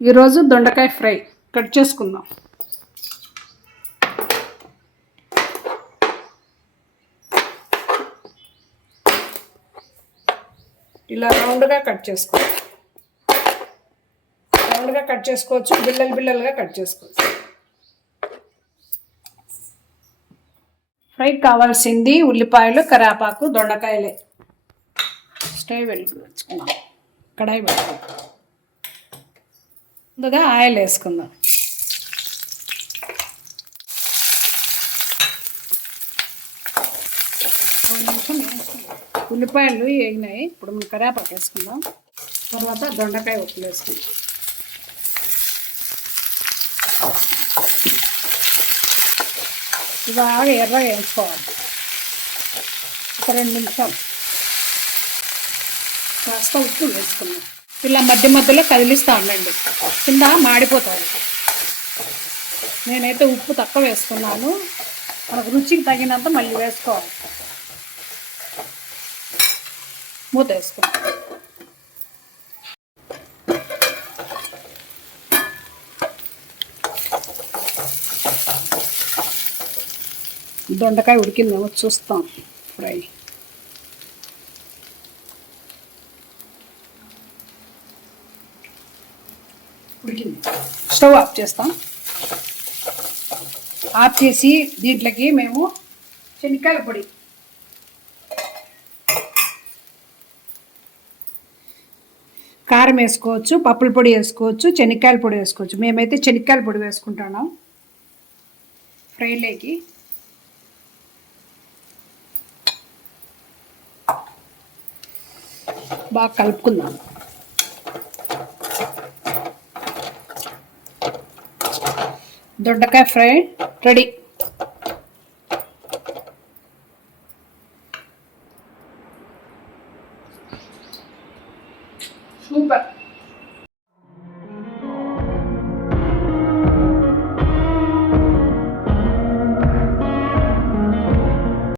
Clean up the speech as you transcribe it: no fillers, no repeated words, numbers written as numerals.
ఈరోజు దొండకాయ fry cut చేసుకుందాం. ఇలా రౌండ్గా కట్ చేసుకోవచ్చు. బిల్లలుగా కట్ చేసుకోవచ్చు. ఫ్రైకి కావాల్సింది ఉల్లిపాయలు, కరివేపాకు, దొండకాయలే. స్టవ్ వెలిగించుకుందాం. కడాయి పెట్టుకుందాం. ముందుగా ఆయిల్ వేసుకుందాం. ఒక నిమిషం ఉల్లిపాయలు వేగినాయి. ఇప్పుడు మనం కరివేపాకు వేసుకుందాం. తర్వాత దొండకాయ ఉప్పులు వేసుకుందాం. బాగా ఎర్రగా వేసుకోవాలి. ఒక 2 నిమిషాలు. కాస్త ఉప్పు వేసుకుందాం. ఇలా మధ్య మధ్యలో కదిలిస్తూ ఉండండి, కింద మాడిపోతారు. నేనైతే ఉప్పు తక్కువ వేసుకున్నాను. మనకు రుచికి తగినంత మళ్ళీ వేసుకోవాలి. మూత వేసుకుందాం. దొండకాయ ఉడికిందేమో చూస్తాం. ఫ్రై ఉడికింది. స్టవ్ ఆఫ్ చేస్తాం. ఆఫ్ చేసి దీంట్లోకి మేము శనక్కాయల పొడి, కారం వేసుకోవచ్చు, పప్పుల పొడి వేసుకోవచ్చు, శనక్కాయల పొడి వేసుకోవచ్చు. మేమైతే శనక్కాయల పొడి వేసుకుంటున్నాం ఫ్రైలోకి. బాగా కలుపుకుందాం. దొండకాయ ఫ్రై రెడీ. సూపర్.